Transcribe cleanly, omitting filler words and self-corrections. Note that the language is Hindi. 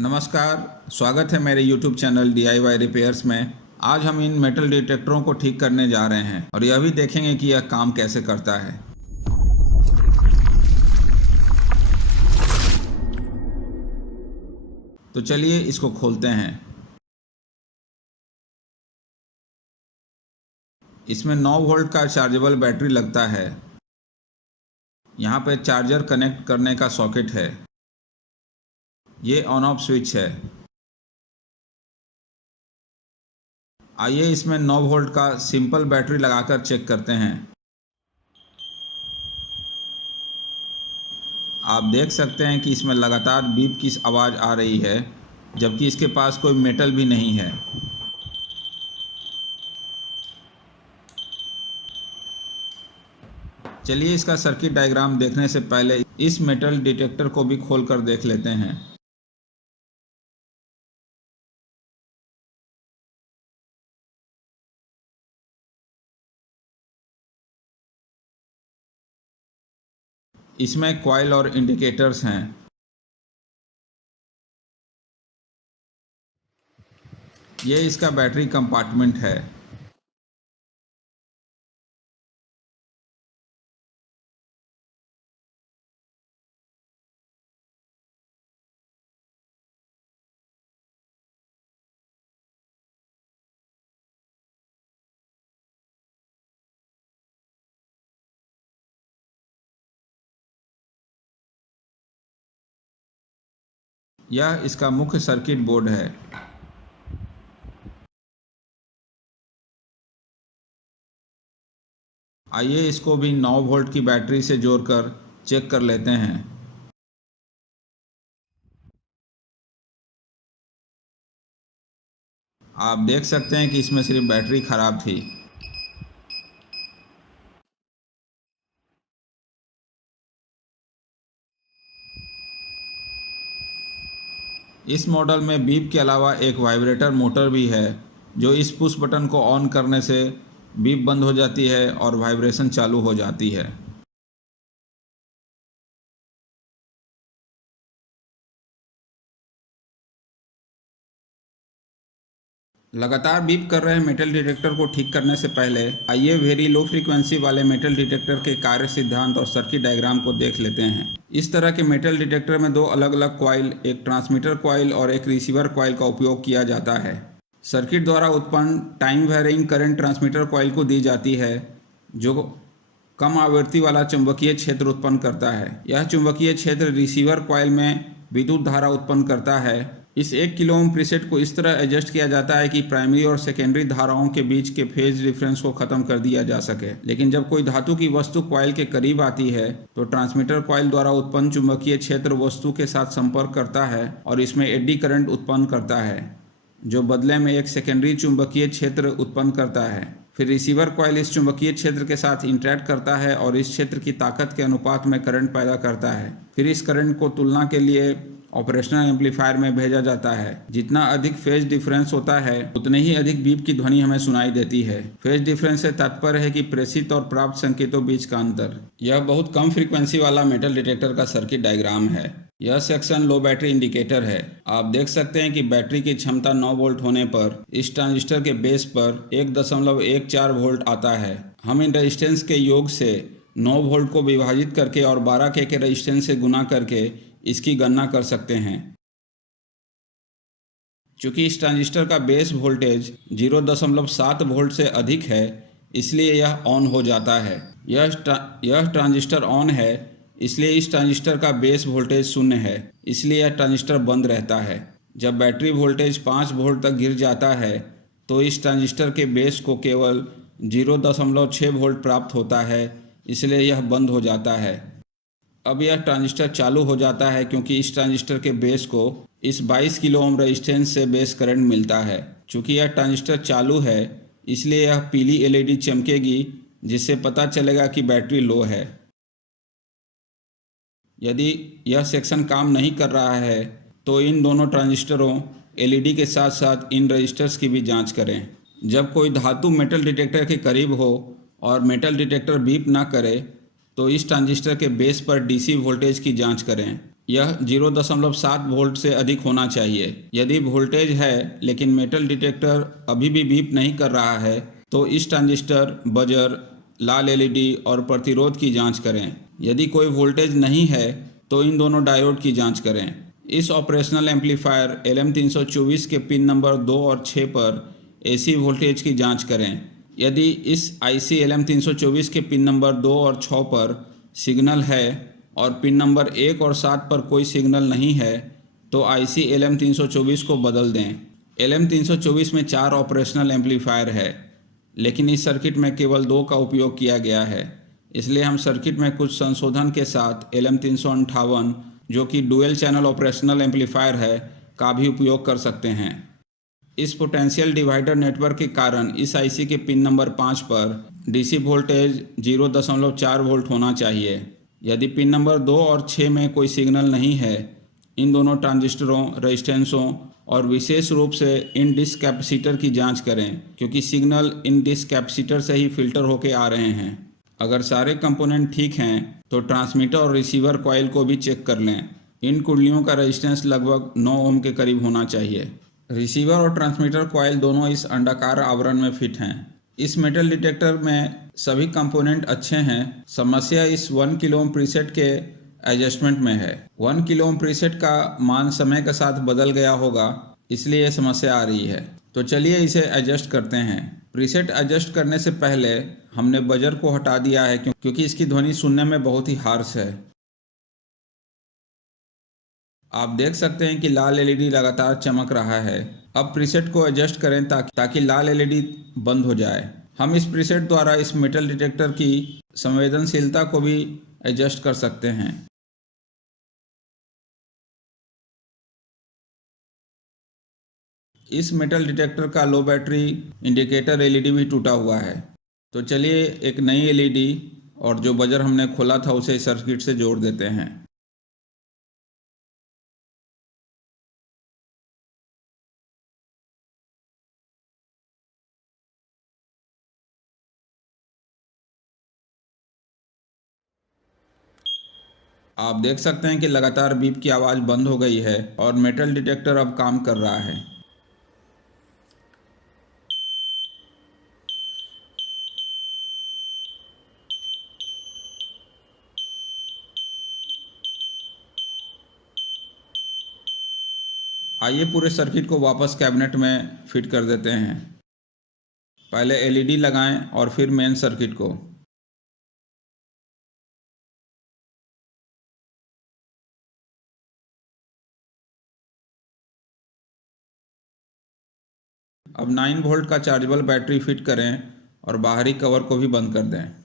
नमस्कार, स्वागत है मेरे YouTube चैनल DIY रिपेयर्स में। आज हम इन मेटल डिटेक्टरों को ठीक करने जा रहे हैं और यह भी देखेंगे कि यह काम कैसे करता है। तो चलिए इसको खोलते हैं। इसमें 9 वोल्ट का चार्जेबल बैटरी लगता है। यहाँ पे चार्जर कनेक्ट करने का सॉकेट है। ये ऑन ऑफ स्विच है। आइए इसमें 9 वोल्ट का सिंपल बैटरी लगाकर चेक करते हैं। आप देख सकते हैं कि इसमें लगातार बीप की आवाज़ आ रही है, जबकि इसके पास कोई मेटल भी नहीं है। चलिए इसका सर्किट डायग्राम देखने से पहले इस मेटल डिटेक्टर को भी खोलकर देख लेते हैं। इसमें कॉइल और इंडिकेटर्स हैं। ये इसका बैटरी कंपार्टमेंट है। यह इसका मुख्य सर्किट बोर्ड है। आइए इसको भी 9 वोल्ट की बैटरी से जोड़कर चेक कर लेते हैं। आप देख सकते हैं कि इसमें सिर्फ बैटरी खराब थी। इस मॉडल में बीप के अलावा एक वाइब्रेटर मोटर भी है, जो इस पुश बटन को ऑन करने से बीप बंद हो जाती है और वाइब्रेशन चालू हो जाती है। लगातार बीप कर रहे मेटल डिटेक्टर को ठीक करने से पहले आइए वेरी लो फ्रीक्वेंसी वाले मेटल डिटेक्टर के कार्य सिद्धांत और सर्किट डायग्राम को देख लेते हैं। इस तरह के मेटल डिटेक्टर में 2 अलग अलग कॉइल, एक ट्रांसमीटर कॉइल और एक रिसीवर कॉइल का उपयोग किया जाता है। सर्किट द्वारा उत्पन्न time varying current transmitter coil को दी जाती है, जो कम आवृत्ति वाला चुंबकीय क्षेत्र उत्पन्न करता है। यह चुंबकीय क्षेत्र रिसीवर कॉइल में विद्युत धारा उत्पन्न करता है। इस 1 किलो ओम प्रीसेट को इस तरह एडजस्ट किया जाता है कि प्राइमरी और सेकेंडरी धाराओं के बीच के फेज डिफरेंस को खत्म कर दिया जा सके। लेकिन जब कोई धातु की वस्तु कॉइल के करीब आती है तो ट्रांसमीटर कॉइल द्वारा उत्पन्न चुंबकीय क्षेत्र वस्तु के साथ संपर्क करता है और इसमें एडी करंट उत्पन्न करता है, जो बदले में एक सेकेंडरी चुंबकीय क्षेत्र उत्पन्न करता है। फिर रिसीवर कॉइल इस चुंबकीय क्षेत्र के साथ इंटरैक्ट करता है और इस क्षेत्र की ताकत के अनुपात में करंट पैदा करता है। फिर इस करंट को तुलना के लिए ऑपरेशनल एम्पलीफायर में भेजा जाता है। जितना अधिक फेज डिफरेंस होता है उतने ही अधिक बीप की ध्वनि हमें सुनाई देती है। फेज डिफरेंस से तात्पर्य है कि प्रेषित और प्राप्त संकेतों बीच का अंतर। यह बहुत कम फ्रीक्वेंसी वाला मेटल डिटेक्टर का सर्किट डायग्राम है। यह सेक्शन लो बैटरी इंडिकेटर है। आप देख सकते हैं कि बैटरी की क्षमता 9 वोल्ट होने पर इस ट्रांजिस्टर के बेस पर 1.14 वोल्ट आता है। हम इन रेजिस्टेंस के योग से 9 वोल्ट को विभाजित करके और 12K के रेजिस्टेंस से गुना करके इसकी गणना कर सकते हैं। चूँकि इस ट्रांजिस्टर का बेस वोल्टेज 0.7 वोल्ट से अधिक है, इसलिए यह ऑन हो जाता है। यह ट्रांजिस्टर ऑन है, इसलिए इस ट्रांजिस्टर का बेस वोल्टेज 0 है, इसलिए यह ट्रांजिस्टर बंद रहता है। जब बैटरी वोल्टेज 5 वोल्ट तक गिर जाता है तो इस ट्रांजिस्टर के बेस को केवल 0.6 वोल्ट प्राप्त होता है, इसलिए यह बंद हो जाता है। अब यह ट्रांजिस्टर चालू हो जाता है क्योंकि इस ट्रांजिस्टर के बेस को इस 22 किलो ओम रेजिस्टेंस से बेस करंट मिलता है। चूँकि यह ट्रांजिस्टर चालू है, इसलिए यह पीली LED चमकेगी, जिससे पता चलेगा कि बैटरी लो है। यदि यह सेक्शन काम नहीं कर रहा है तो इन दोनों ट्रांजिस्टरों LED के साथ साथ इन रजिस्टर्स की भी जांच करें। जब कोई धातु मेटल डिटेक्टर के करीब हो और मेटल डिटेक्टर बीप ना करे तो इस ट्रांजिस्टर के बेस पर DC वोल्टेज की जांच करें। यह 0.7 वोल्ट से अधिक होना चाहिए। यदि वोल्टेज है लेकिन मेटल डिटेक्टर अभी भी बीप नहीं कर रहा है तो इस ट्रांजिस्टर, बजर, लाल एलईडी और प्रतिरोध की जांच करें। यदि कोई वोल्टेज नहीं है तो इन दोनों डायोड की जांच करें। इस ऑपरेशनल एम्पलीफायर LM324 के पिन नंबर 2 और 6 पर एसी वोल्टेज की जांच करें। यदि इस IC LM324 के पिन नंबर 2 और 6 पर सिग्नल है और पिन नंबर 1 और 7 पर कोई सिग्नल नहीं है तो IC LM324 को बदल दें। LM324 में 4 ऑपरेशनल एम्पलीफायर है, लेकिन इस सर्किट में केवल 2 का उपयोग किया गया है। इसलिए हम सर्किट में कुछ संशोधन के साथ LM358, जो कि डुअल चैनल ऑपरेशनल एम्पलीफायर है, का भी उपयोग कर सकते हैं। इस पोटेंशियल डिवाइडर नेटवर्क के कारण इस IC के पिन नंबर 5 पर DC वोल्टेज 0.4 वोल्ट होना चाहिए। यदि पिन नंबर 2 और 6 में कोई सिग्नल नहीं है, इन दोनों ट्रांजिस्टरों, रेजिस्टेंसों और विशेष रूप से इन डिस्क कैपेसिटर की जांच करें, क्योंकि सिग्नल इन डिस्क कैपेसिटर से ही फिल्टर होकर आ रहे हैं। अगर सारे कंपोनेंट ठीक हैं तो ट्रांसमीटर और रिसीवर कॉइल को भी चेक कर लें। इन कुंडलियों का रेजिस्टेंस लगभग 9 ओम के करीब होना चाहिए। रिसीवर और ट्रांसमीटर कॉइल दोनों इस अंडाकार आवरण में फिट हैं। इस मेटल डिटेक्टर में सभी कंपोनेंट अच्छे हैं। समस्या इस 1 किलो ओम प्रीसेट के एडजस्टमेंट में है। 1 किलो ओम प्रीसेट का मान समय के साथ बदल गया होगा, इसलिए यह समस्या आ रही है। तो चलिए इसे एडजस्ट करते हैं। प्रीसेट एडजस्ट करने से पहले हमने बजर को हटा दिया है क्योंकि इसकी ध्वनि सुनने में बहुत ही हार्श है। आप देख सकते हैं कि लाल एलईडी लगातार चमक रहा है। अब प्रीसेट को एडजस्ट करें ताकि लाल एलईडी बंद हो जाए। हम इस प्रीसेट द्वारा इस मेटल डिटेक्टर की संवेदनशीलता को भी एडजस्ट कर सकते हैं। इस मेटल डिटेक्टर का लो बैटरी इंडिकेटर एलईडी भी टूटा हुआ है। तो चलिए एक नई एलईडी और जो बजर हमने खोला था उसे सर्किट से जोड़ देते हैं। आप देख सकते हैं कि लगातार बीप की आवाज़ बंद हो गई है और मेटल डिटेक्टर अब काम कर रहा है। आइए पूरे सर्किट को वापस कैबिनेट में फिट कर देते हैं। पहले एलईडी लगाएं और फिर मेन सर्किट को। अब 9 वोल्ट का चार्जेबल बैटरी फिट करें और बाहरी कवर को भी बंद कर दें।